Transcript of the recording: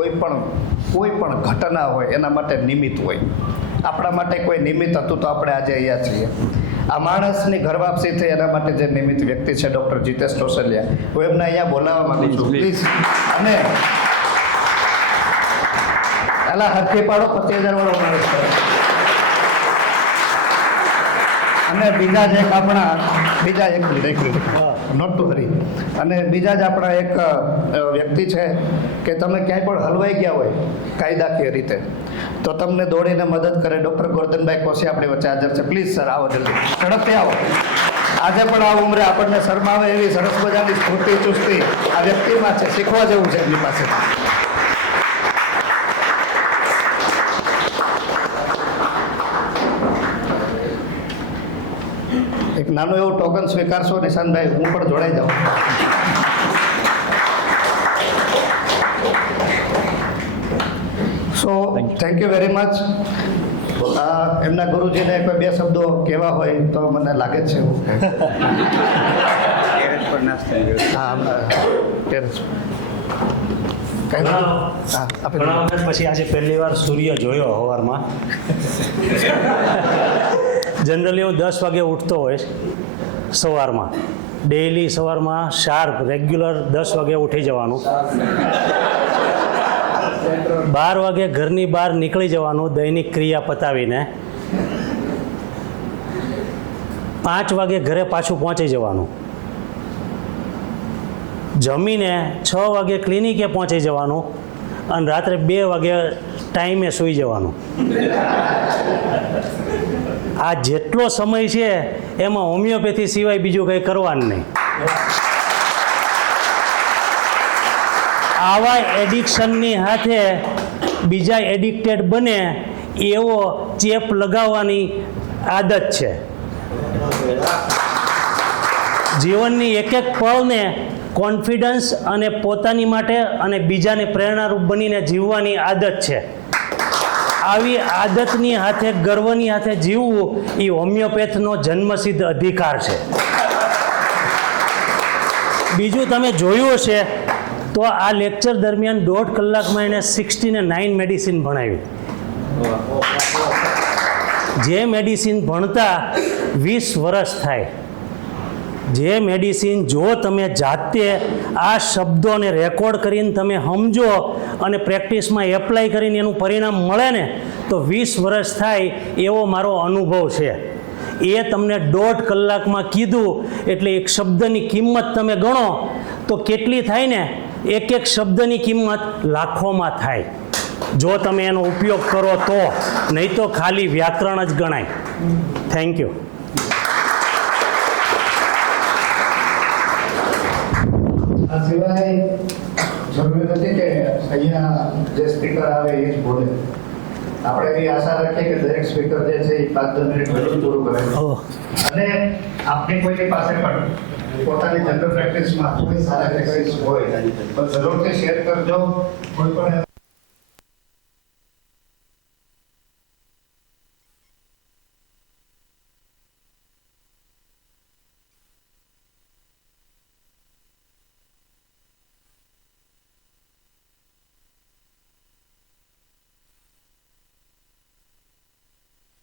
કોઈ પણ ઘટના હોય એના માટે નિમિત્ત હોય. આપણા માટે કોઈ નિમિત્ત હતું તો આપણે આજે અહીંયા છીએ. આ માણસની ઘર વાપસી થઈ એના માટે જે નિમિત્ત વ્યક્તિ છે ડૉક્ટર જીતેશ ટોસલિયા, હું એમને અહીંયા બોલાવવા માંગુ છું પ્લીઝ. અને એલા હરખી પાડો 25,000 વાળો માણસ કરે. અને બીજા જ એક આપણા નોટ ટુ હરી, અને બીજા જ આપણા એક વ્યક્તિ છે કે તમે ક્યાંય પણ હલવાઈ ગયા હોય કાયદાકીય રીતે તો તમને દોડીને મદદ કરે. ડૉક્ટર ગોરધનભાઈ કોશી આપણી વચ્ચે હાજર છે. પ્લીઝ સર, આવો જલ્દી, ઝડપથી આવો. આજે પણ આ ઉંમરે આપણને શરમાવે એવી સરસ મજાની સ્ફૂર્તિ ચુસ્તી આ વ્યક્તિમાં છે, શીખવા જેવું છે એમની પાસે. એક નાનું એવું ટોકન સ્વીકારશો નિશાનભાઈ, હું પણ જોડાઈ જાઉં. So thank you very much. એમના ગુરુજીને કોઈ બે શબ્દો કહેવા હોય તો મને લાગે છે એવું. હા, ઘણા વખત પછી આજે પહેલી વાર સૂર્ય જોયો સવારમાં. જનરલી હું 10 વાગે ઉઠતો હોઈશ સવારમાં, ડેઈલી સવારમાં શાર્પ રેગ્યુલર 10 વાગે ઉઠી જવાનું. 12 વાગે ઘરની બહાર નીકળી જવાનું દૈનિક ક્રિયા પતાવીને. 5 વાગે ઘરે પાછું પહોંચી જવાનું. જમીને 6 વાગે ક્લિનિકે પહોંચી જવાનું અને રાત્રે 2 વાગે ટાઈમે સૂઈ જવાનું. આ જેટલો સમય છે એમાં હોમિયોપેથી સિવાય બીજું કંઈ કરવાનું નહીં. આવા એડિક્શનની હાથે બીજા એડિક્ટેડ બને એવો ચેપ લગાવવાની આદત છે. જીવનની એક એક પળને કોન્ફિડન્સ અને પોતાની માટે અને બીજાને પ્રેરણારૂપ બનીને જીવવાની આદત છે. આવી આદતની હાથે ગર્વની હાથે જીવવું એ હોમિયોપેથનો જન્મસિદ્ધ અધિકાર છે. બીજું તમે જોયું હશે તો આ લેક્ચર દરમિયાન 1.5 કલાકમાં એને 69 મેડિસિન ભણાવી. જે મેડિસિન ભણતા 20 વર્ષ થાય. જે મેડિસિન જો તમે જાતે આ શબ્દોને રેકોર્ડ કરીને તમે સમજો અને પ્રેક્ટિસમાં એપ્લાય કરીને એનું પરિણામ મળે ને તો 20 વર્ષ થાય એવો મારો અનુભવ છે. એ તમને 1.5 કલાકમાં કીધું એટલે એક શબ્દની કિંમત તમે ગણો તો કેટલી થાય ને, એક એક શબ્દની કિંમત લાખોમાં થાય જો તમે એનો ઉપયોગ કરો તો, નહીં તો ખાલી વ્યાકરણ જ ગણાય. Thank you. આ સિવાય જરૂરી નથી કે અહીંયા જે સ્પીકર આવે એ જ બોલે. આપણે એવી આશા રાખીએ કે દરેક સ્પીકર જે છે એ 5-10 મિનિટ પૂરું કરે. અને આપની કોઈની પાસે પણ પોતાની જનરલ પ્રેક્ટિસમાં કોઈ સારા એક્સરસાઇઝ હોય તો જરૂરથી શેર કરજો. કોઈ પણ